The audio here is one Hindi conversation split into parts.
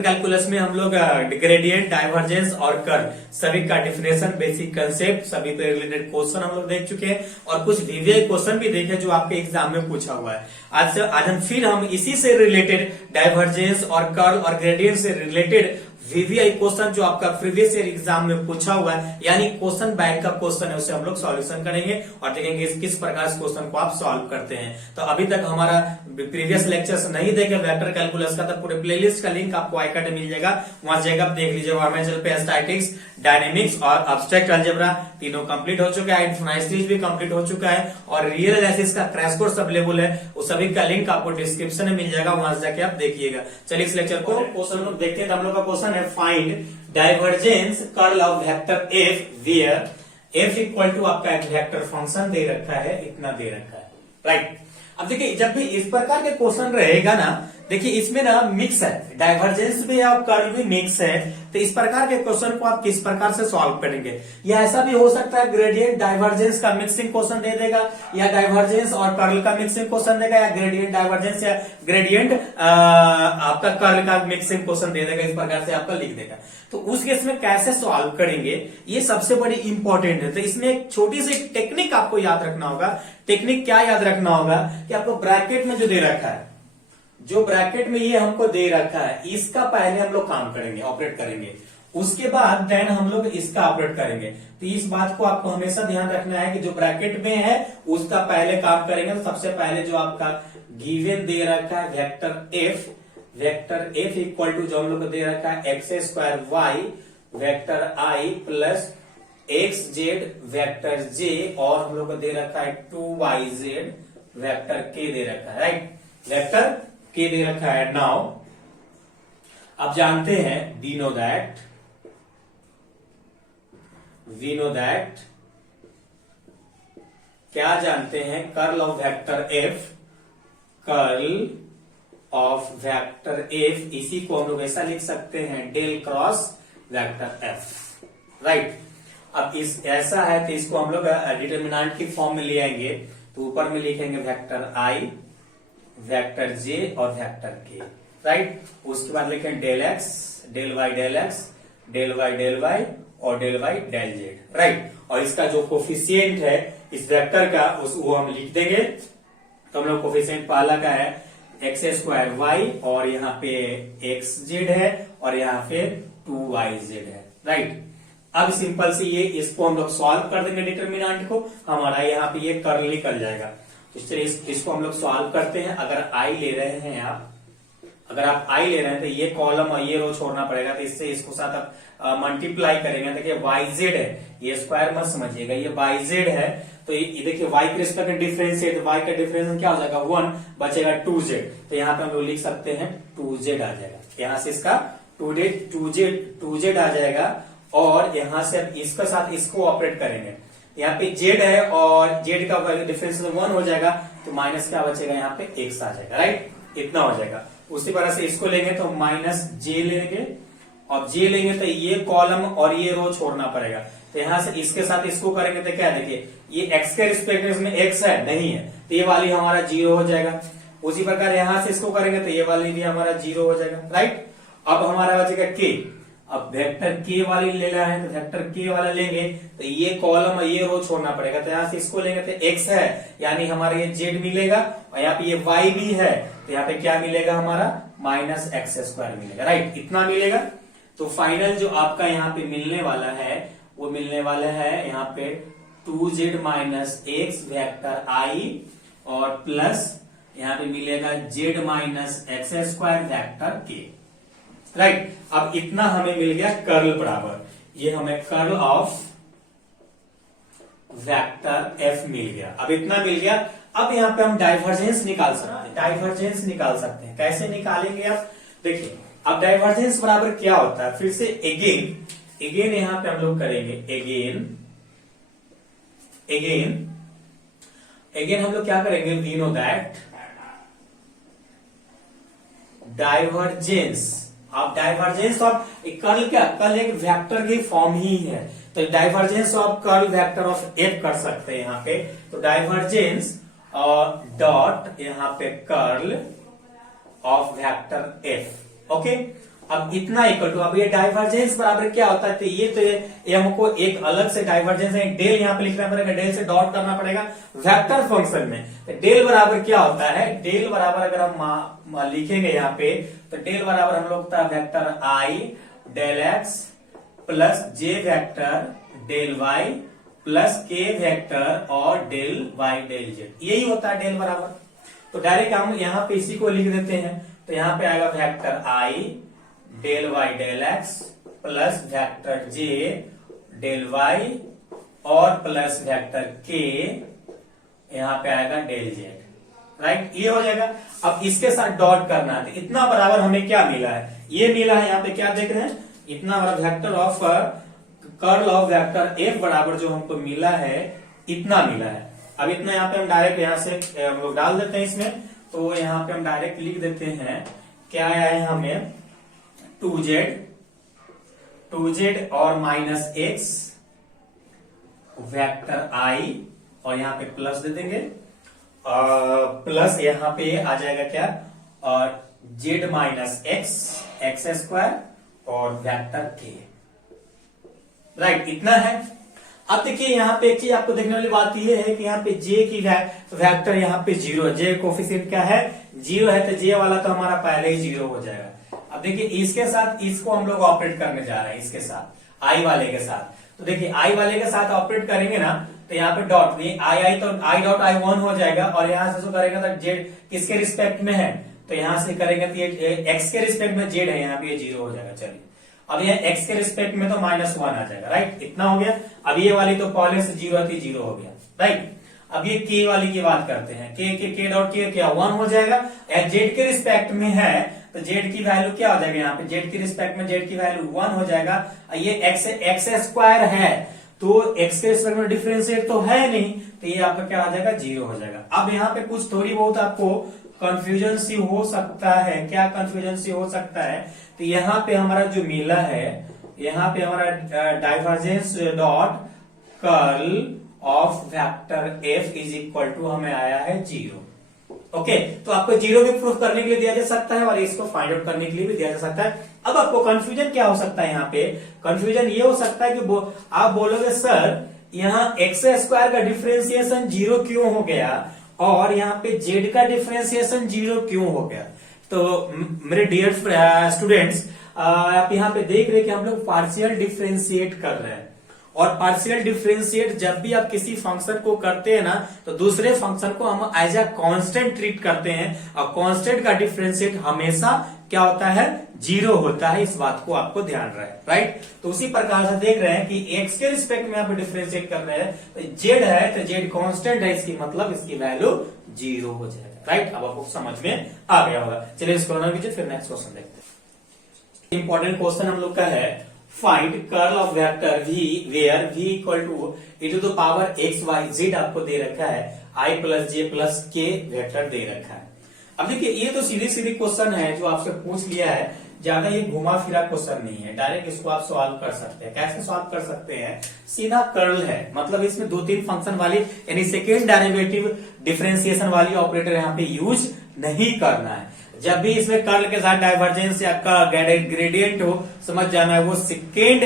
कैलकुलस में हम लोग ग्रेडियंट, डाइवर्जेंस और कर्ल सभी का डिफिनेशन, बेसिक कंसेप्ट, सभी पे रिलेटेड क्वेश्चन हम लोग देख चुके हैं और कुछ वीवीआई क्वेश्चन भी देखे जो आपके एग्जाम में पूछा हुआ है। आज हम इसी से रिलेटेड डाइवर्जेंस और कर्ल और ग्रेडियंट से रिलेटेड वीवीआई क्वेश्चन जो आपका प्रीवियस ईयर एग्जाम में पूछा हुआ है, यानी क्वेश्चन बैंक का क्वेश्चन है, उसे हम लोग सॉल्यूशन करेंगे और देखेंगे किस प्रकार से क्वेश्चन को आप सॉल्व करते हैं। तो अभी तक हमारा प्रीवियस लेक्चर्स नहीं देखे वेक्टर कैलकुलस का, तो पूरे प्लेलिस्ट का लिंक आपको आईकार्ड में मिल जाएगा, वहां जाएगा आप देख लीजिएगा। हमारे चैनल पे स्टैटिक्स, डायनेमिक्स और एब्स्ट्रैक्ट अलजेब्रा तीनों कंप्लीट हो चुका है, इनफाइनाइट सीरीज भी कंप्लीट हो चुका है और रियल एनालिसिस का क्रैश कोर्स अवेलेबल है, उस सभी का लिंक आपको डिस्क्रिप्शन में मिल जाएगा, वहां से जाके आप देखिएगा। चलिए इस लेक्चर को क्वेश्चन देखते हैं। तो हम लोग का क्वेश्चन है find divergence curl of vector F where F equal to आपका एक वेक्टर फंक्शन दे रखा है, इतना दे रखा है, राइट। अब देखिए जब भी इस प्रकार के क्वेश्चन रहेगा ना, देखिए इसमें ना मिक्स है, डाइवर्जेंस भी है और कर्ल भी मिक्स है, तो इस प्रकार के क्वेश्चन को आप किस प्रकार से सॉल्व करेंगे। या ऐसा भी हो सकता है ग्रेडियंट डाइवर्जेंस का मिक्सिंग क्वेश्चन दे देगा, या डाइवर्जेंस और कर्ल का मिक्सिंग क्वेश्चन देगा, या ग्रेडियंट डाइवर्जेंस या ग्रेडियंट आपका कर्ल का मिक्सिंग क्वेश्चन दे देगा, इस प्रकार से आपका लिख देगा। तो उस केस में कैसे सॉल्व करेंगे ये सबसे बड़ी इंपॉर्टेंट है। तो इसमें एक छोटी सी टेक्निक आपको याद रखना होगा। टेक्निक क्या याद रखना होगा कि आपको ब्रैकेट में जो दे रखा है, जो ब्रैकेट में ये हमको दे रखा है, इसका पहले हम लोग काम करेंगे, ऑपरेट करेंगे, उसके बाद देन हम लोग इसका ऑपरेट करेंगे। तो इस बात को आपको हमेशा ध्यान रखना है कि जो ब्रैकेट में है उसका पहले काम करेंगे। तो सबसे पहले जो आपका गिवन दे रखा है वेक्टर एफ इक्वल टू जो हम लोग को दे रखा है एक्स स्क्वायर वाई वेक्टर आई प्लस एक्स जेड वेक्टर जे, और हम लोग को दे रखा है 2yz वेक्टर के दे रखा है, राइट। वेक्टर के दे रखा है। नाउ आप जानते हैं वी नो दैट क्या जानते हैं, curl of vector F, curl of vector F, इसी को हम लोग ऐसा लिख सकते हैं del cross vector F, right. अब इस ऐसा है तो इसको हम लोग डिटर्मिनेंट की फॉर्म में ले आएंगे, तो ऊपर में लिखेंगे वेक्टर आई वेक्टर जे और वेक्टर के, राइट। उसके बाद लिखेंगे del x del y del x del y del y और del y del z, right. और इसका जो कोफिशिएंट है इस वेक्टर का वो हम लिख देंगे। तो हम लोग कोफिशिएंट पहला का है एक्स स्क्वायर वाई और यहाँ पे एक्स जेड है और यहाँ पे 2yz है, राइट। अब सिंपल से ये इसको हम लोग सॉल्व कर देंगे डिटर्मिनेंट को, हमारा यहाँ पे ये कर्ल निकल जाएगा। तो इस तरह इसको हम लोग सॉल्व करते हैं। अगर आई ले रहे हैं आप, अगर आप आई ले रहे हैं तो ये कॉलम और ये रो छोड़ना पड़ेगा, तो इससे इसको साथ आप मल्टीप्लाई करेंगे। देखिए yz है, ये स्क्वायर मत समझिएगा, ये yz है, तो ये देखिए y के रिस्पेक्ट में डिफरेंशिएट, तो y का डिफरेंस क्या हो जाएगा 1, बचेगा 2z, तो यहाँ पे हम लोग लिख सकते हैं 2z आ जाएगा। यहाँ से इसका 2z आ जाएगा और यहाँ से अब इसके साथ इसको ऑपरेट करेंगे। यहाँ पे z है और z का डिफरेंस 1 हो जाएगा, तो माइनस क्या बचेगा, यहाँ पे x आ जाएगा, राइट। इतना हो जाएगा। उसी तरह से इसको लेंगे तो माइनस j लेंगे, और j लेंगे तो ये कॉलम और ये रो छोड़ना पड़ेगा। तो यहाँ से इसके साथ इसको करेंगे तो क्या, देखिए ये x के रिस्पेक्ट में x है नहीं है, तो ये वाली हमारा 0 हो जाएगा। उसी प्रकार यहाँ से इसको करेंगे तो ये वाली भी हमारा 0 हो जाएगा, राइट। अब हमारा बचेगा k। अब वेक्टर के वाली ले रहे हैं तो वेक्टर के वाला लेंगे तो ये कॉलम और ये रो छोड़ना पड़ेगा। तो यहाँ से इसको लेंगे तो x है, यानी हमारा ये z मिलेगा, और यहाँ पे ये y भी है, तो यहाँ पे क्या मिलेगा हमारा माइनस एक्स स्क्वायर मिलेगा, राइट। इतना मिलेगा। तो फाइनल जो आपका यहाँ पे मिलने वाला है वो मिलने वाला है यहाँ पे 2z माइनस एक्स वेक्टर आई और प्लस यहाँ पे मिलेगा z minus x square vector के, राइट। अब इतना हमें मिल गया कर्ल बराबर, ये हमें कर्ल ऑफ वेक्टर एफ मिल गया। अब इतना मिल गया। अब यहाँ पे हम डाइवर्जेंस निकाल सकते हैं। कैसे निकालेंगे आप, देखिए अब डाइवर्जेंस बराबर क्या होता है, फिर से अगेन यहाँ पे हम लोग करेंगे अगेन हम लोग क्या करेंगे, we know that divergence of curl, क्या कर्ल एक वेक्टर की फॉर्म ही है, तो divergence of curl vector of F कर सकते हैं यहाँ पे। तो डाइवर्जेंस और डॉट यहाँ पे curl of vector F, okay. अब इतना इक्वल टू, अब ये डाइवर्जेंस बराबर क्या होता है, तो ये हमको एक अलग से डाइवर्जेंस है, डेल यहाँ पे लिखना पड़ेगा, डेल से डॉट करना पड़ेगा वेक्टर फंक्शन में। तो डेल बराबर क्या होता है, डेल बराबर अगर हम लिखेंगे यहाँ पे, तो डेल बराबर हम लोग का vector i del x plus j vector del y plus k vector और डेल वाई डेल जेड, यही होता है डेल बराबर। तो डायरेक्ट हम यहाँ पे इसी को लिख देते हैं, तो यहाँ पे आएगा vector i del y del x plus vector j del y और प्लस वेक्टर के, यहाँ पे आएगा डेल जेड, राइट, ये हो जाएगा। अब इसके साथ डॉट करना है, तो इतना बराबर हमें क्या मिला है, ये मिला है, यहाँ पे क्या देख रहे हैं, इतना बराबर vector of curl of vector F बराबर जो हमको मिला है, इतना मिला है। अब इतना यहाँ पे हम डायरेक्ट यहाँ से हम लोग डाल देते हैं इसमें, तो यहाँ पे हम डायरेक्ट लिख देते हैं, क्या आया है हमें 2z और माइनस x वेक्टर आई, और यहाँ पे प्लस दे देंगे, प्लस यहाँ पे आ जाएगा क्या, और z माइनस एक्स स्क्वायर और वेक्टर के, राइट, इतना है। अब देखिए यहाँ पे एक चीज आपको देखने वाली बात यह है कि यहाँ पे j की वेक्टर यहाँ पे 0 है, j कोफिशिएंट क्या है 0 है, तो j वाला तो हमारा पहले ही 0 हो जाएगा। अब देखिए इसके साथ इसको हम लोग ऑपरेट करने जा रहे हैं, इसके साथ आई वाले के साथ, तो देखिए आई वाले के साथ ऑपरेट करेंगे ना, तो यहाँ पे डॉट आई तो आई डॉट आई 1 हो जाएगा, और यहाँ से जो करेंगे तो जेड किसके रिस्पेक्ट में है, तो यहाँ से करेंगे तो ये एक्स के रिस्पेक्ट में जेड है, यहाँ पे ये 0 हो जाएगा। चलिए अब ये एक्स के रिस्पेक्ट में तो -1 आ जाएगा, राइट, इतना हो गया। अब ये वाली तो पहले से 0 थी, 0 हो गया, राइट। अब ये के वाली की बात करते हैं, के डॉट के क्या 1 हो जाएगा, जेड के रिस्पेक्ट में है तो जेड की वैल्यू क्या हो जाएगा, यहाँ पे जेड के रिस्पेक्ट में जेड की वैल्यू 1 हो जाएगा। ये एक्स स्क्वायर है, तो एक्स के रिस्पेक्ट में डिफरेंशिएट तो है नहीं, तो ये आपका क्या हो जाएगा 0 हो जाएगा। अब यहाँ पे कुछ थोड़ी बहुत आपको कंफ्यूजन सी हो सकता है, क्या कंफ्यूजन सी हो सकता है, तो यहाँ पे हमारा जो मिला है, यहाँ पे हमारा divergence dot curl of vector F is equal to हमें आया है 0। ओके, तो आपको 0 भी प्रूफ करने के लिए दिया जा सकता है और इसको फाइंड आउट करने के लिए भी दिया जा सकता है। अब आपको कंफ्यूजन क्या हो सकता है, यहाँ पे कंफ्यूजन ये हो सकता है कि आप बोलोगे सर यहाँ एक्स स्क्वायर का डिफरेंशिएशन 0 क्यों हो गया और यहाँ पे जेड का डिफरेंशिएशन 0 क्यों हो गया। तो मेरे डियर स्टूडेंट्स, आप यहाँ पे देख रहे हैं कि हम लोग पार्शियल डिफरेंशिएट कर रहे हैं, और पार्शियल डिफरेंशिएट जब भी आप किसी फंक्शन को करते हैं ना, तो दूसरे फंक्शन को हम एज अ कांस्टेंट ट्रीट करते हैं, और कांस्टेंट का डिफरेंशिएट हमेशा क्या होता है 0 होता है, इस बात को आपको ध्यान रहे, राइट। तो उसी प्रकार से देख रहे हैं कि एक्स के रिस्पेक्ट में आप डिफरेंशिएट कर रहे हैं, तो जेड है तो जेड कांस्टेंट है, इसकी मतलब इसकी वैल्यू 0 हो जाएगा, राइट। अब आपको समझ में आ गया होगा। चलिए इसको रन कीजिए, फिर नेक्स्ट क्वेश्चन देखते हैं। इंपॉर्टेंट क्वेश्चन हम लोग का है, find curl of vector v where v equal to e to the power x y z आपको दे रखा है, i plus j plus k vector दे रखा है। अब देखिए ये तो सीधी सीधी क्वेश्चन है जो आपसे पूछ लिया है, ज्यादा ये घुमा फिरा क्वेश्चन नहीं है, डायरेक्ट इसको आप सॉल्व कर सकते हैं। कैसे सॉल्व कर सकते हैं, सीधा कर्ल है, मतलब इसमें 2-3 फंक्शन वाली यानी सेकेंड डेरिवेटिव डिफरेंशिएशन वाली ऑपरेटर यहाँ पे यूज नहीं करना है। जब भी इसमें कर्ल के साथ डाइवर्जेंस या ग्रेडियंट हो, समझ जाना है वो सेकेंड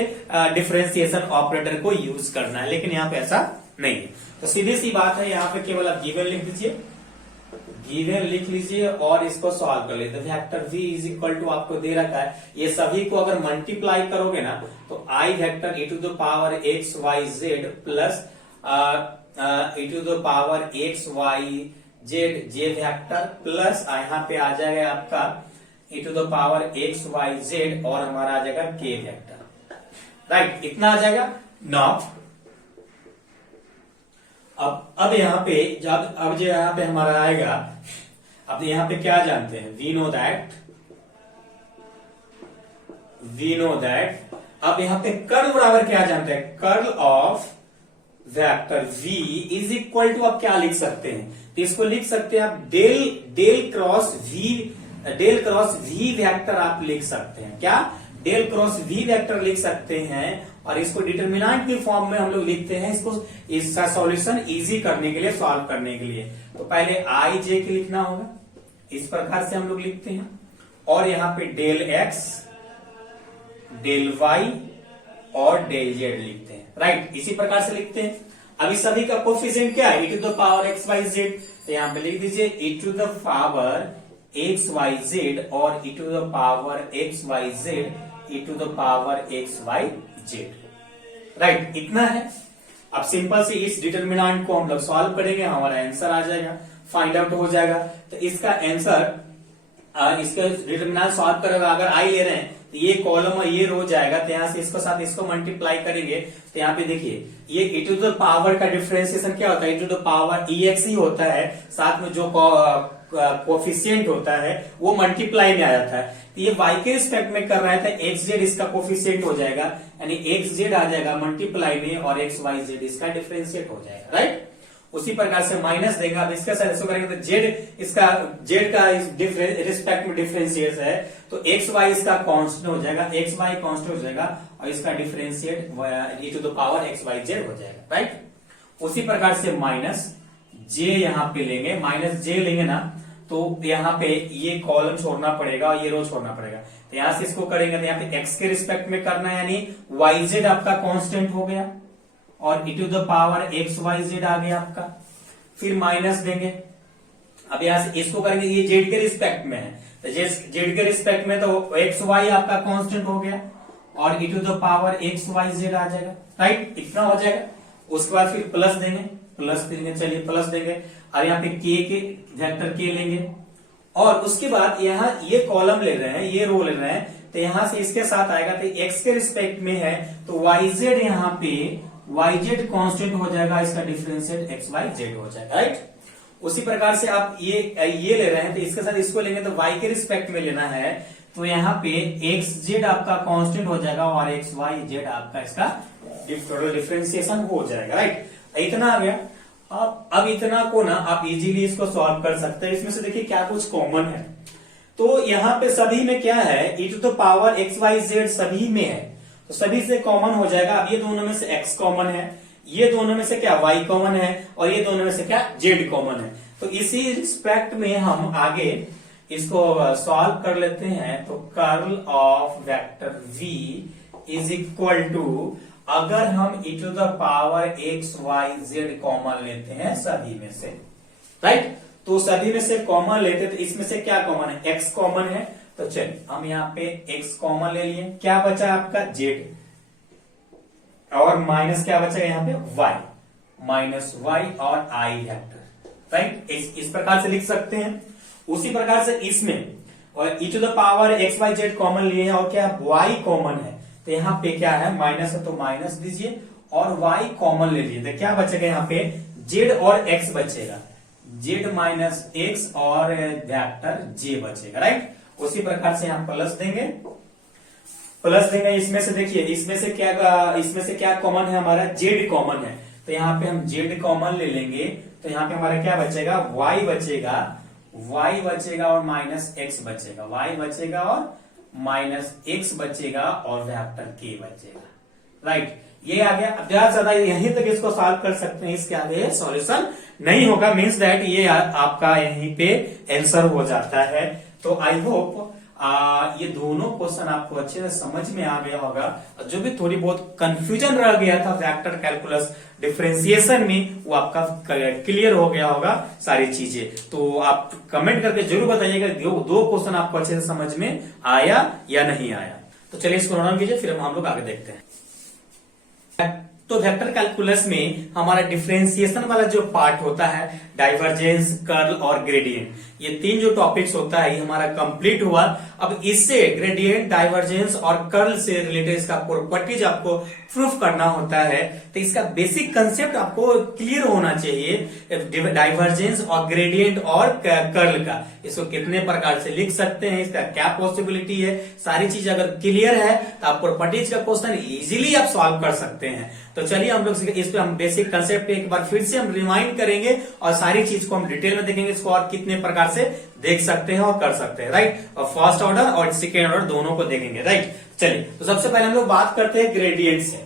डिफरेंशिएशन ऑपरेटर को यूज करना है, लेकिन यहाँ पे ऐसा नहीं है। तो सीधी सी बात है, यहाँ पे केवल आप गिवन लिख दीजिए, गिवन लिख लीजिए और इसको सॉल्व कर लीजिए। Vector v is equal to आपको दे रखा है, ये सभी को अगर मल्टीप्लाई करोगे ना तो i vector e to the power x y z plus e to the power x y z j vector plus यहाँ पे आ जाएगा आपका e to the power x y z और हमारा आ जाएगा k वेक्टर, राइट, इतना आ जाएगा। नाउ अब यहाँ पे जब अब जो यहाँ पे हमारा आएगा, अब यहाँ पे क्या जानते हैं, वी नो दैट अब यहाँ पे कर्ल बराबर क्या जानते हैं, curl of vector v is equal to आप क्या लिख सकते हैं, तो इसको लिख सकते हैं आप डेल क्रॉस v वेक्टर आप लिख सकते हैं, क्या डेल क्रॉस v वेक्टर लिख सकते हैं, और इसको डिटरमिनेंट की फॉर्म में हम लोग लिखते हैं, इसको इसका सॉल्यूशन इजी करने के लिए, सॉल्व करने के लिए। तो पहले आई जे के लिखना होगा, इस प्रकार से हम लोग लिखते हैं, और यहाँ पे डेल एक्स डेल वाई और डेल जेड लिखते हैं, राइट। इसी प्रकार से लिखते हैं। अभी सभी का कोफिशिएंट क्या है, e to the power x Y Z, तो यहां पे लिख दीजिए e to the power x Y Z और e to the power x Y Z, e to the power x Y Z, right. इतना है। अब सिंपल से इस डिटर्मिनेंट को हम लोग सॉल्व करेंगे, हमारा आंसर आ जाएगा, फाइंड आउट हो जाएगा। तो इसका आंसर, इसका डिटर्मिनेंट सॉल्व करेगा, अगर आई ले रहे हैं तो ये कॉलम और ये रो जाएगा, तो यहाँ से इसको साथ इसको मल्टीप्लाई करेंगे, तो यहाँ पे देखिए ये e टू द पावर का डिफरेंशिएशन क्या होता है, e to the power ex ही होता है, साथ में जो कोफिशिएंट होता है वो मल्टीप्लाई में आ जाता है। तो ये y के रिस्पेक्ट में कर रहा है, तो एक्स जेड इसका कोफिशिएंट हो जाएगा, यानी एक्स जेड आ जाएगा मल्टीप्लाई में और एक्स वाई जेड इसका डिफरेंशिएट हो जाएगा, राइट। उसी प्रकार से माइनस देंगे, अब इसके साथ इसको करेंगे तो जेड इसका जेड का इस रिस्पेक्ट में डिफरेंशिएट है, तो एक्स वाई इसका कांस्टेंट हो जाएगा, एक्स वाई कांस्टेंट हो जाएगा और इसका differentiate e to the power x Y z हो जाएगा, राइट। उसी प्रकार से माइनस जे यहाँ पे लेंगे, माइनस जे लेंगे ना, तो यहाँ पे ये कॉलम छोड़ना पड़ेगा और ये रो छोड़ना पड़ेगा, तो यहां से इसको करेंगे तो यहाँ पे एक्स के रिस्पेक्ट में करना है, यानी वाई जेड आपका कांस्टेंट हो गया और e to the power x Y z आ गया आपका। फिर माइनस देंगे, अब यहां से इसको करेंगे, ये जेड के रिस्पेक्ट में है, तो जेड के रिस्पेक्ट में तो एक्स वाई आपका कांस्टेंट हो गया और e to the power x Y z आ जाएगा, राइट। इतना हो जाएगा। उसके बाद फिर प्लस देंगे, चलिए प्लस देंगे, और यहाँ पे के वेक्टर के लेंगे और उसके बाद यहाँ ये कॉलम ले रहे हैं, ये रो ले रहे हैं, तो यहां से इसके साथ आएगा, तो एक्स के रिस्पेक्ट में है तो वाई जेड यहाँ पे वाई जेड कॉन्स्टेंट हो जाएगा, इसका डिफरेंशिएट एक्स वाई जेड हो जाएगा, राइट। उसी प्रकार से आप ये ले रहे हैं तो इसके साथ इसको लेंगे तो वाई के रिस्पेक्ट में लेना है, तो यहाँ पे एक्स जेड आपका कांस्टेंट हो जाएगा और एक्स वाई जेड आपका इसका टोटल डिफरेंशिएशन हो जाएगा, राइट। इतना आ गया। अब इतना को ना आप इजीली इसको सॉल्व कर सकते हैं। इसमें से देखिए क्या कुछ कॉमन है, तो यहाँ पे सभी में क्या है, e to the power x Y z सभी में है, तो सभी से कॉमन हो जाएगा। अब ये दोनों में से x कॉमन है, ये दोनों में से क्या y कॉमन है और ये दोनों में से क्या z कॉमन है, तो इसी रिस्पेक्ट में हम आगे इसको सॉल्व कर लेते हैं। तो curl of vector v is equal to, अगर हम e to the power x Y z common लेते हैं सभी में से, राइट, तो सभी में से कॉमन लेते तो इसमें से क्या कॉमन है, x कॉमन है, तो चलिए हम यहाँ पे x कॉमन ले लिए, क्या बचा आपका z और माइनस क्या बचा यहाँ पे y, माइनस y और i वेक्टर, राइट। इस प्रकार से लिख सकते हैं। उसी प्रकार से इसमें और e to the power x Y z common लिए हैं और क्या y कॉमन है, तो यहाँ पे क्या है माइनस है तो माइनस दीजिए और y कॉमन ले लीजिए, तो क्या बचेगा यहाँ पे z और x बचेगा, z माइनस एक्स और वेक्टर j बचेगा, राइट। उसी प्रकार से हम प्लस देंगे, इसमें से देखिए इसमें से क्या कॉमन है, हमारा z कॉमन है, तो यहाँ पे हम z कॉमन ले लेंगे, तो यहाँ पे हमारा क्या बचेगा, y बचेगा और माइनस x बचेगा, y बचेगा और माइनस x बचेगा और वेक्टर k बचेगा, राइट। ये आ गया। अब ज्यादा यहीं तक इसको सॉल्व कर सकते हैं, इसके आगे सॉल्यूशन नहीं होगा, मीन्स दैट ये आपका यहीं पे आंसर हो जाता है। तो आई होप ये दोनों क्वेश्चन आपको अच्छे से समझ में आ गया होगा। जो भी थोड़ी बहुत कंफ्यूजन रह गया था वेक्टर कैलकुलस डिफरेंशिएशन में, वो आपका क्लियर हो गया होगा सारी चीजें। तो आप कमेंट करके जरूर बताइएगा दो क्वेश्चन आपको अच्छे से समझ में आया या नहीं आया। तो चलिए इसको रन कीजिए, फिर हम लोग आगे देखते हैं। तो वेक्टर कैलकुलस में हमारा डिफरेंशिएशन वाला जो पार्ट होता है, डाइवर्जेंस, कर्ल और ग्रेडियंट, ये तीन जो टॉपिक्स होता है ये हमारा कंप्लीट हुआ। अब इससे ग्रेडियंट, डाइवर्जेंस और कर्ल से रिलेटेड इसका प्रॉपर्टीज आपको प्रूफ करना होता है, तो इसका बेसिक कंसेप्ट आपको क्लियर होना चाहिए। डाइवर्जेंस और ग्रेडियंट और कर्ल का, इसको कितने प्रकार से लिख सकते हैं, इसका क्या पॉसिबिलिटी है, सारी चीज अगर क्लियर है तो आप प्रॉपर्टीज का क्वेश्चन इजीली आप सॉल्व कर सकते हैं। तो चलिए हम लोग इस पे हम बेसिक कंसेप्ट एक बार फिर से हम रिमाइंड करेंगे और सारी चीज को हम डिटेल में देखेंगे, इसको और कितने प्रकार से देख सकते हैं और कर सकते हैं, राइट। और फर्स्ट ऑर्डर और सेकेंड ऑर्डर दोनों को देखेंगे, राइट। चलिए तो सबसे पहले हम लोग बात करते हैं ग्रेडियंट से।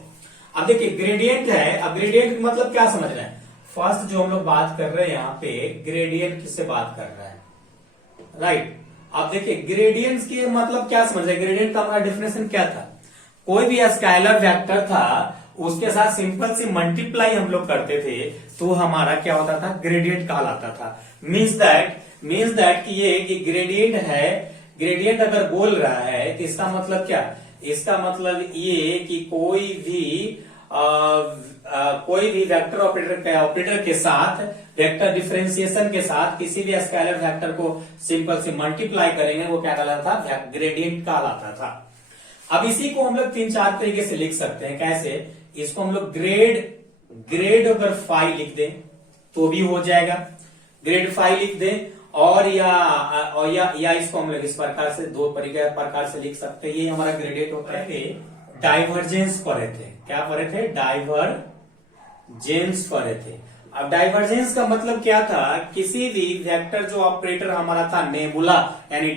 अब देखिए ग्रेडियंट है, अब ग्रेडियंट मतलब क्या समझ रहे हैं, फर्स्ट जो हम लोग बात कर रहे हैं यहाँ पे ग्रेडियंट किससे बात कर रहा है, राइट। अब देखिए ग्रेडियंट के मतलब क्या समझ रहे हैं, ग्रेडियंट का हमारा डेफिनेशन क्या था, कोई भी स्केलर वेक्टर था उसके साथ सिंपल सी मल्टीप्लाई हम लोग करते थे तो हमारा क्या होता था, ग्रेडियंट कहलाता था। मीन्स दैट कि ये कि ग्रेडियंट है, ग्रेडियंट अगर बोल रहा है तो इसका मतलब क्या, इसका मतलब ये कि कोई भी वेक्टर ऑपरेटर के साथ, वेक्टर डिफरेंशिएशन के साथ किसी भी स्केलर वेक्टर को सिंपल से मल्टीप्लाई करेंगे वो क्या कहलाता था, ग्रेडियंट कहलाता था। अब इसी को हम लोग 3-4 तरीके से लिख सकते हैं। कैसे, इसको हम लोग ग्रेड अगर फाई लिख दें तो भी हो जाएगा, ग्रेड फाई लिख दें, और या इसको हम लोग इस प्रकार से 2 प्रकार से लिख सकते हैं। ये हमारा ग्रेडियंट होता है। डाइवर्जेंस पढ़े थे, क्या पढ़े थे, डाइवर्जेंस पढ़े थे। अब डाइवर्जेंस का मतलब क्या था, किसी भी वेक्टर जो ऑपरेटर हमारा था नेबुला यानी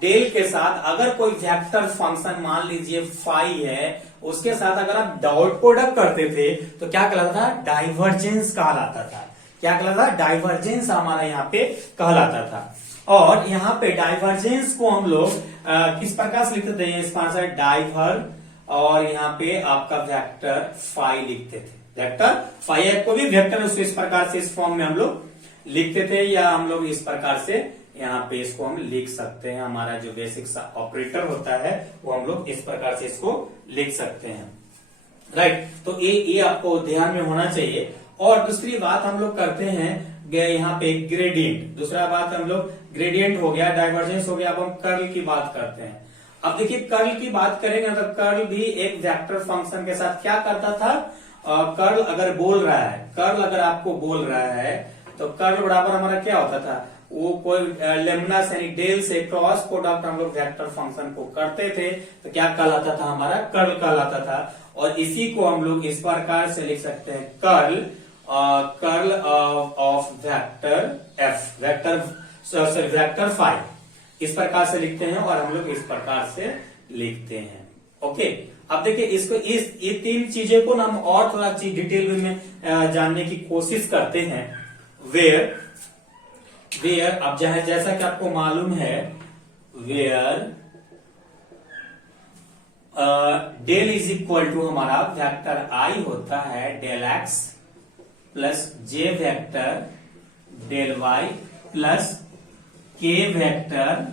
डेल के साथ अगर कोई वेक्टर फंक्शन मान लीजिए फाई है, उसके साथ अगर आप डॉट प्रोडक्ट करते थे तो क्या कहलाता था, डाइवर्जेंस कहलाता था। क्या कहलाता था, डाइवर्जेंस हमारा यहाँ पे कहलाता था। और यहाँ पे डाइवर्जेंस को हम लोग किस प्रकार से लिखते थे, इस प्रकार डाइवर और यहाँ पे आपका वेक्टर फाई लिखते थे। वेक्टर फाई को भी वेक्टर उसको इस प्रकार से इस फॉर्म में हम लोग लिखते थे, या हम लोग इस प्रकार से यहाँ पे इसको हम लिख सकते हैं। हमारा जो बेसिक सा ऑपरेटर होता है वो हम लोग इस प्रकार से इसको लिख सकते हैं। राइट, तो ये आपको ध्यान में होना चाहिए। और दूसरी बात हम लोग करते हैं यहाँ पे ग्रेडियंट, दूसरा बात हम लोग ग्रेडियंट हो गया, डाइवर्जेंस हो गया। अब हम कर्ल की बात करते हैं। अब देखिए कर्ल की बात करेंगे तो कर्ल भी एक वेक्टर फंक्शन के साथ क्या करता था, कर्ल अगर बोल रहा है, कर्ल अगर आपको बोल रहा है तो कर्ल बराबर हमारा क्या होता था, वो कोई लेमनस यानी डेल से क्रॉस प्रोडक्ट हम लोग वेक्टर फंक्शन को करते थे तो क्या कहलाता था, हमारा कर्ल कहलाता था। और इसी को हम लोग इस प्रकार से लिख सकते हैं, curl of vector F, vector phi, इस प्रकार से लिखते हैं और हम लोग इस प्रकार से लिखते हैं। ओके, अब देखिए इसको ये 3 चीजें को ना हम और थोड़ा चीज डिटेल में जानने की कोशिश करते हैं। वेयर अब जैसा कि आपको मालूम है, where del is equal to हमारा वेक्टर आई होता है del x plus j vector del y plus k vector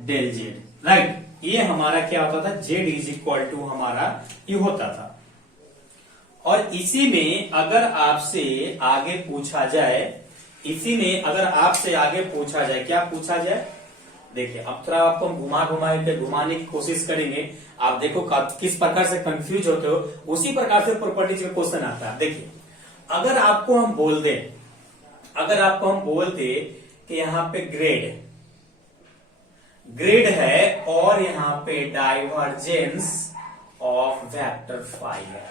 del z. Right, ये हमारा क्या होता था, जेड इज इक्वल टू हमारा ये होता था। और इसी में अगर आपसे आगे पूछा जाए, क्या पूछा जाए, देखिए अब थोड़ा आपको हम घुमाने की कोशिश करेंगे। आप देखो किस प्रकार से कंफ्यूज होते हो, उसी प्रकार से प्रॉपर्टीज का क्वेश्चन आता है। देखिए अगर आपको हम बोल दे कि यहाँ पे ग्रेड है और यहाँ पे डाइवर्जेंस ऑफ वेक्टर फाई है,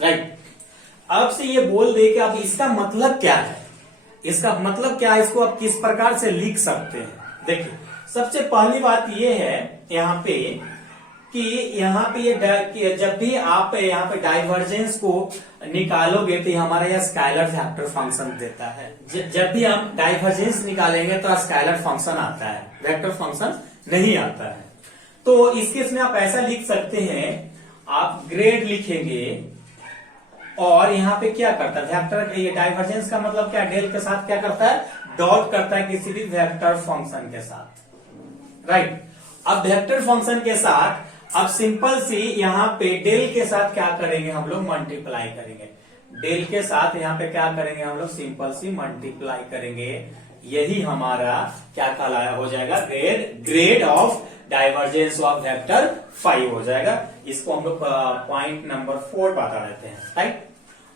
राइट। अब से ये बोल दे कि अब इसका मतलब क्या है, इसको आप किस प्रकार से लिख सकते हैं। देखिए सबसे पहली बात ये है यहाँ पे कि ये जब भी आप यहाँ पे डाइवर्जेंस को निकालोगे तो हमारा यह स्केलर वेक्टर फंक्शन देता है। जब भी हम डाइवर्जेंस निकालेंगे तो स्केलर फंक्शन आता है, वेक्टर फंक्शन नहीं आता है। तो इस केस में आप ऐसा लिख सकते हैं, आप ग्रेड लिखेंगे और यहाँ पे क्या करता है वेक्टर, ये डाइवर्जेंस का मतलब क्या, डेल के साथ क्या करता है, डॉट करता है किसी भी वेक्टर फंक्शन के साथ। राइट, अब वेक्टर फंक्शन के साथ अब सिंपल सी यहाँ पे डेल के साथ क्या करेंगे, हम लोग मल्टीप्लाई करेंगे। डेल के साथ यहाँ पे क्या करेंगे, हम लोग सिंपल सी मल्टीप्लाई करेंगे। यही हमारा क्या कहलाया हो जाएगा, grad of divergence of vector phi हो जाएगा। इसको हम लोग पॉइंट नंबर 4 बता देते हैं। राइट,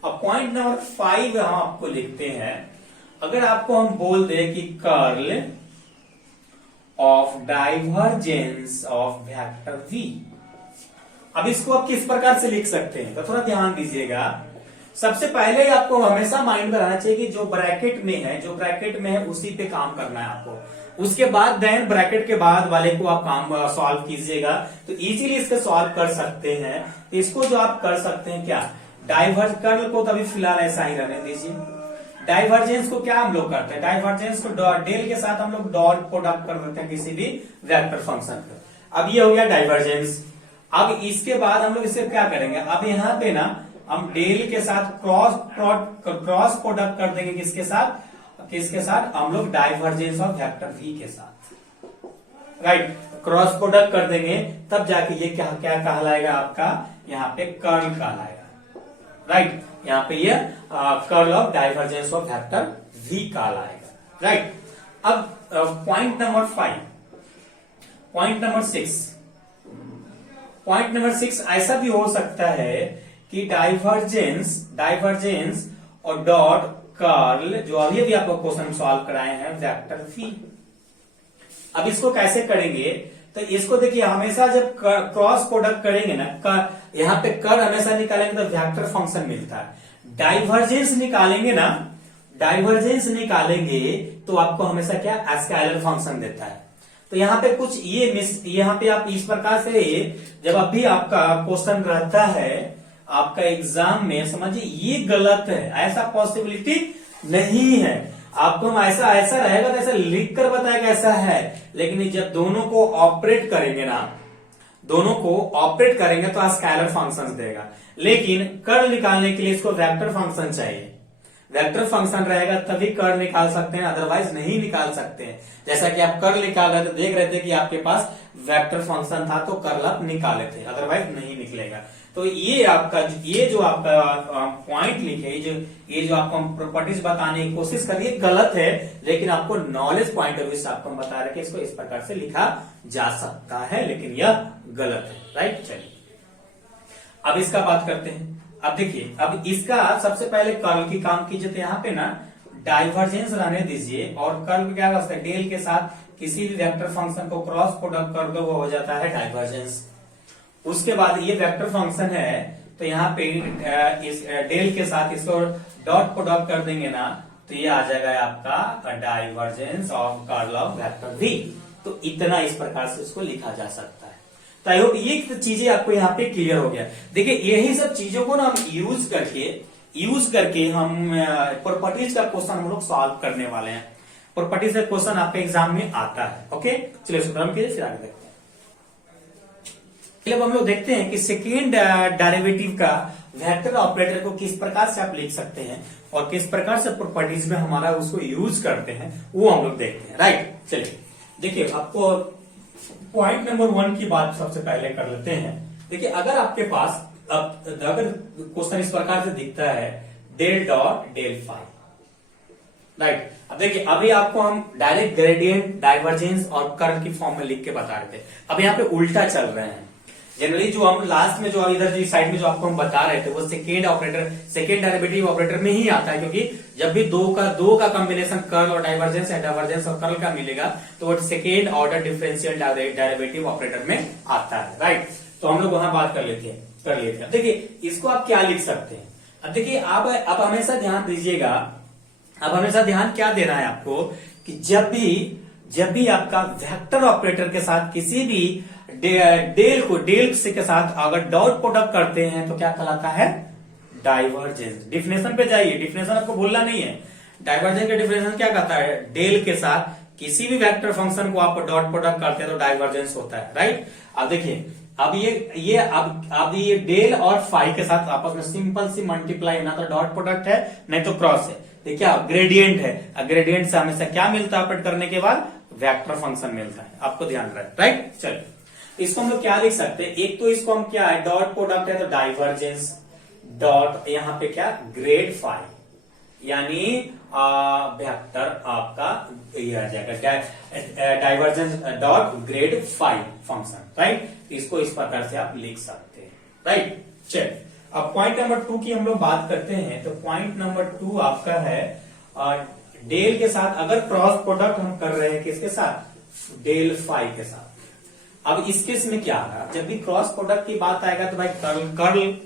अब पॉइंट नंबर 5 हम आपको लिखते हैं। अगर आपको हम बोल दे कि curl of divergence of vector v, अब इसको आप किस प्रकार से लिख सकते हैं तो थोड़ा ध्यान दीजिएगा। सबसे पहले आपको हमेशा माइंड में रहना चाहिए कि जो ब्रैकेट में है उसी पे काम करना है आपको। उसके बाद देन ब्रैकेट के बाद वाले को आप काम सॉल्व कीजिएगा तो इजीली इसको सॉल्व कर सकते हैं। तो इसको जो आप कर सकते हैं क्या, डाइवर्ज कर्ल को तभी फिलहाल ऐसा ही रहने दीजिए। डाइवर्जेंस को क्या हम लोग करते हैं, डाइवर्जेंस को डेल के साथ हम लोग डॉट प्रोडक्ट कर देते हैं किसी भी वेक्टर फंक्शन का। अब ये हो गया डाइवर्जेंस। अब इसके बाद हम लोग इसे क्या करेंगे, अब यहाँ पे ना हम डेल के साथ क्रॉस प्रोडक्ट कर देंगे, किसके साथ हम लोग डाइवर्जेंस ऑफ वेक्टर v के साथ, राइट। क्रॉस प्रोडक्ट कर देंगे तब जाके ये क्या क्या कहलाएगा आपका, यहाँ पे कर्ल कहलाएगा, राइट। यहाँ पे ये curl of divergence of vector v कहलाएगा, राइट। अब पॉइंट नंबर 5, पॉइंट नंबर 6 ऐसा भी हो सकता है कि डाइवर्जेंस और डॉट कर्ल, जो अभी भी आपको क्वेश्चन सॉल्व कराए हैं, वेक्टर v। अब इसको कैसे करेंगे, तो इसको देखिए हमेशा जब क्रॉस प्रोडक्ट करेंगे ना, यहाँ पे कर हमेशा निकालेंगे तो वेक्टर फंक्शन मिलता है। डाइवर्जेंस निकालेंगे तो आपको हमेशा क्या, स्केलर फंक्शन देता है। तो यहाँ पे कुछ यहाँ पे आप इस प्रकार से, जब अभी आपका क्वेश्चन रहता है आपका एग्जाम में, समझिए ये गलत है, ऐसा पॉसिबिलिटी नहीं है। आपको हम ऐसा रहेगा तो ऐसा लिख कर बताएगा ऐसा है, लेकिन जब दोनों को ऑपरेट करेंगे तो स्केलर फंक्शन देगा। लेकिन कर्ल निकालने के लिए इसको वेक्टर फंक्शन चाहिए, वेक्टर फंक्शन रहेगा तभी कर्ल निकाल सकते हैं, अदरवाइज नहीं निकाल सकते हैं। जैसा कि आप कर्ल निकाल रहे थे, देख रहे थे कि आपके पास वेक्टर फंक्शन था तो कर्ल आप निकाले थे, अदरवाइज नहीं निकलेगा। तो ये जो आपका पॉइंट लिखे, ये जो आपको हम प्रॉपर्टीज बताने की कोशिश करिए, गलत है, लेकिन आपको नॉलेज पॉइंट ऑफ व्यू से आपको हम बता रहे कि इसको इस प्रकार से लिखा जा सकता है, लेकिन यह गलत है, राइट। चलिए अब इसका बात करते हैं। अब देखिए, अब इसका सबसे पहले कर्ल की काम कीजिए, तो यहाँ पे ना डाइवर्जेंस रहने दीजिए और कर्ल क्या करता है, डेल के साथ किसी भी वेक्टर फंक्शन को क्रॉस प्रोडक्ट कर दो, वो हो जाता है डाइवर्जेंस। उसके बाद ये वेक्टर फंक्शन है, तो यहाँ पे इस डेल के साथ इसको डॉट प्रोडक्ट कर देंगे ना, तो ये आ जाएगा आपका divergence of curl of vector v। तो इतना इस प्रकार से इसको लिखा जा सकता है। तो आई होप ये चीजें आपको यहाँ पे क्लियर हो गया। देखिए यही सब चीजों को ना हम यूज करके हम प्रॉपर्टीज का क्वेश्चन हम लोग सॉल्व करने वाले हैं। प्रॉपर्टीज का क्वेश्चन आपके एग्जाम में आता है, ओके। चलिए इसको खत्म कीजिए, फिर आगे देखते हैं। अब हम लोग देखते हैं कि सेकेंड डेरिवेटिव का वेक्टर ऑपरेटर को किस प्रकार से आप लिख सकते हैं और किस प्रकार से प्रॉपर्टीज में हमारा उसको यूज करते हैं, वो हम लोग देखते हैं, राइट। चलिए देखिए, आपको पॉइंट नंबर 1 की बात सबसे पहले कर लेते हैं। देखिए अगर आपके पास अगर क्वेश्चन इस प्रकार से दिखता है, del dot del phi, right. अब देखिए अभी आपको हम डायरेक्ट ग्रेडियंट, डाइवर्जेंस और कर्ल की फॉर्म में लिख के बता रहे थे। अब यहाँ पे उल्टा चल रहे हैं। जनरली जो हम लास्ट में जो इधर जो साइड में जो आपको हम बता रहे थे, वो सेकेंड डेरिवेटिव ऑपरेटर में ही आता है, क्योंकि जब भी दो का कॉम्बिनेशन कर्ल और डाइवर्जेंस या डाइवर्जेंस और कर्ल का मिलेगा तो वो second order differential derivative operator में आता है, राइट। तो हम लोग वहां बात कर लेते हैं। अब देखिए इसको आप क्या लिख सकते हैं। अब देखिए आप हमेशा ध्यान दीजिएगा, अब हमेशा ध्यान क्या देना है आपको, कि जब भी आपका वेक्टर ऑपरेटर के साथ किसी भी डेल के साथ अगर डॉट प्रोडक्ट करते हैं तो क्या कहलाता है, डाइवर्जेंस। डिफिनेशन पे जाइए, डिफिनेशन आपको भूलना नहीं है। डाइवर्जेंस का डिफिनेशन क्या कहता है, डेल के साथ किसी भी वेक्टर फंक्शन को आप डॉट प्रोडक्ट करते हैं तो डाइवर्जेंस होता है, राइट। अब देखिए अब ये डेल और फाई के साथ आपस में सिंपल सी मल्टीप्लाई, ना तो डॉट प्रोडक्ट है नहीं तो क्रॉस है। देखिए ग्रेडियंट है, ग्रेडियंट से हमेशा क्या मिलता है ऑपरेट करने के बाद, वेक्टर फंक्शन मिलता है, आपको ध्यान रहे, राइट। चलिए इसको हम लोग क्या लिख सकते हैं, एक तो इसको हम क्या है, डॉट प्रोडक्ट है तो डाइवर्जेंस डॉट यहाँ पे क्या, ग्रेड फाई, यानी वेक्टर आपका ये आ जाएगा divergence dot grad phi function, right. इसको इस प्रकार से आप लिख सकते हैं, राइट। चलिए अब पॉइंट नंबर 2 की हम लोग बात करते हैं। तो पॉइंट नंबर 2 आपका है डेल के साथ अगर क्रॉस प्रोडक्ट हम कर रहे हैं, किसके साथ, डेल फाई के साथ। अब इस केस में क्या होगा, जब भी क्रॉस प्रोडक्ट की बात आएगा तो भाई कर्ल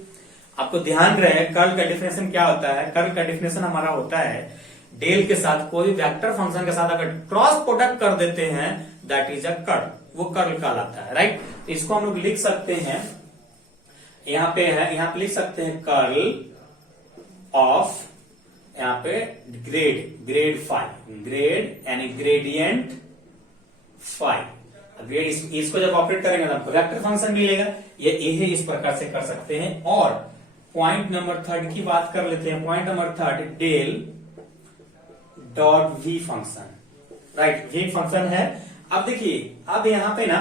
आपको ध्यान रहे, कर्ल का डिफिनेशन क्या होता है, कर्ल का डिफिनेशन हमारा होता है डेल के साथ कोई वेक्टर फंक्शन के साथ अगर क्रॉस प्रोडक्ट कर देते हैं, दैट इज अ कर्ल, वो कर्ल कहलाता है, राइट। तो इसको हम लोग लिख सकते हैं, यहाँ पे लिख सकते हैं कर्ल ऑफ, यहाँ पे ग्रेड फाई, ग्रेड यानी ग्रेडियंट फाई, ग्रेड इसको जब ऑपरेट करेंगे तो आपको वेक्टर फंक्शन मिलेगा। ये इस प्रकार से कर सकते हैं। और पॉइंट नंबर 3 की बात कर लेते हैं। Point number 3 del dot v function, right, v function है। अब देखिए, अब यहाँ पे ना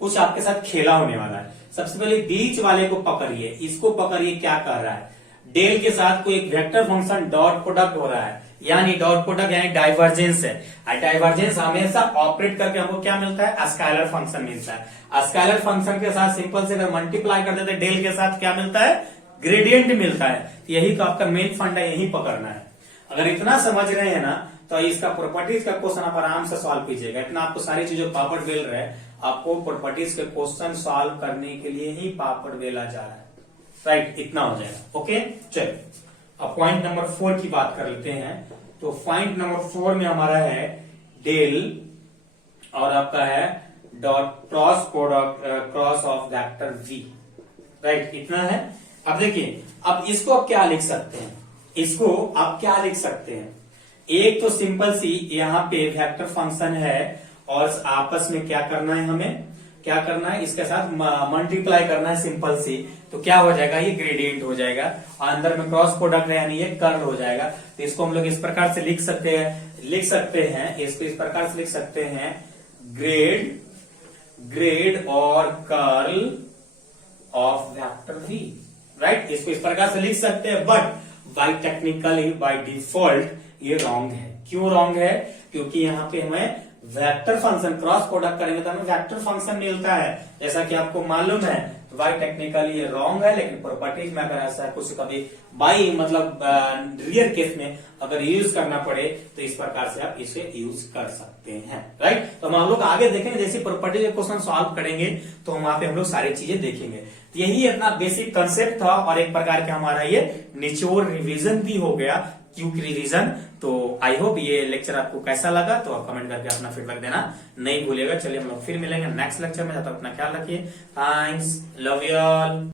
कुछ आपके साथ खेला होने वाला है। सबसे पहले बीच वाले को पकड़िए, इसको पकड़िए, क्या कह रहा है, डेल के साथ कोई एक वेक्टर फंक्शन डॉट प्रोडक्ट हो रहा है, यानी डॉट प्रोडक्ट यानी डाइवर्जेंस है। डाइवर्जेंस हमेशा ऑपरेट करके हमको क्या मिलता है, स्केलर फंक्शन मिलता है। स्केलर फंक्शन के साथ सिंपल से अगर मल्टीप्लाई कर देते डेल के साथ क्या मिलता है, ग्रेडियंट मिलता है। यही तो आपका मेन फंड है, यही पकड़ना है। अगर इतना समझ रहे हैं ना तो इसका प्रॉपर्टीज का क्वेश्चन आप आराम से सॉल्व कीजिएगा। इतना आपको सारी चीजों पापड़ बेल रहे हैं, आपको प्रॉपर्टीज के क्वेश्चन सॉल्व करने के लिए ही पापड़ बेला जा रहा है, राइट, इतना हो जाएगा। ओके, चलो अब पॉइंट नंबर 4 की बात कर लेते हैं। तो पॉइंट नंबर 4 में हमारा है डेल और आपका है dot cross product cross of vector v, right, इतना है। अब देखिए, अब इसको आप क्या लिख सकते हैं, इसको आप क्या लिख सकते हैं, एक तो सिंपल सी यहाँ पे वेक्टर फंक्शन है और आपस में क्या करना है, हमें क्या करना है, इसके साथ मल्टीप्लाई करना है सिंपल सी। तो क्या हो जाएगा, ये ग्रेडियंट हो जाएगा और अंदर में क्रॉस प्रोडक्ट है यानी ये कर्ल हो जाएगा। तो इसको हम लोग इस प्रकार से लिख सकते हैं इसको इस प्रकार से लिख सकते हैं, ग्रेड और curl of vector v, right, इसको इस प्रकार से लिख सकते हैं। But by technically by default ये रॉन्ग है। क्यों रॉन्ग है, क्योंकि यहाँ पे हमें वेक्टर फंक्शन क्रॉस प्रोडक्ट करेंगे तो हमें वेक्टर फंक्शन मिलता है, जैसा कि आपको मालूम है। तो बाय टेक्निकली ये रॉन्ग है, लेकिन प्रॉपर्टीज में अगर ऐसा कुछ कभी बाई मतलब रियर केस में अगर यूज करना पड़े तो इस प्रकार से आप इसे यूज कर सकते हैं, राइट। तो हम लोग आगे देखेंगे, जैसे प्रॉपर्टी के क्वेश्चन सॉल्व करेंगे तो वहां पे हम लोग सारी चीजें देखेंगे। यही अपना बेसिक कंसेप्ट था और एक प्रकार का हमारा ये निचोड़ रिवीजन भी हो गया, क्यूक रिवीजन। तो आई होप ये लेक्चर आपको कैसा लगा, तो आप कमेंट करके अपना फीडबैक देना नहीं भूलिएगा। चलिए हम लोग फिर मिलेंगे नेक्स्ट लेक्चर में, जब तक अपना ख्याल रखिए। Thanks, love you all.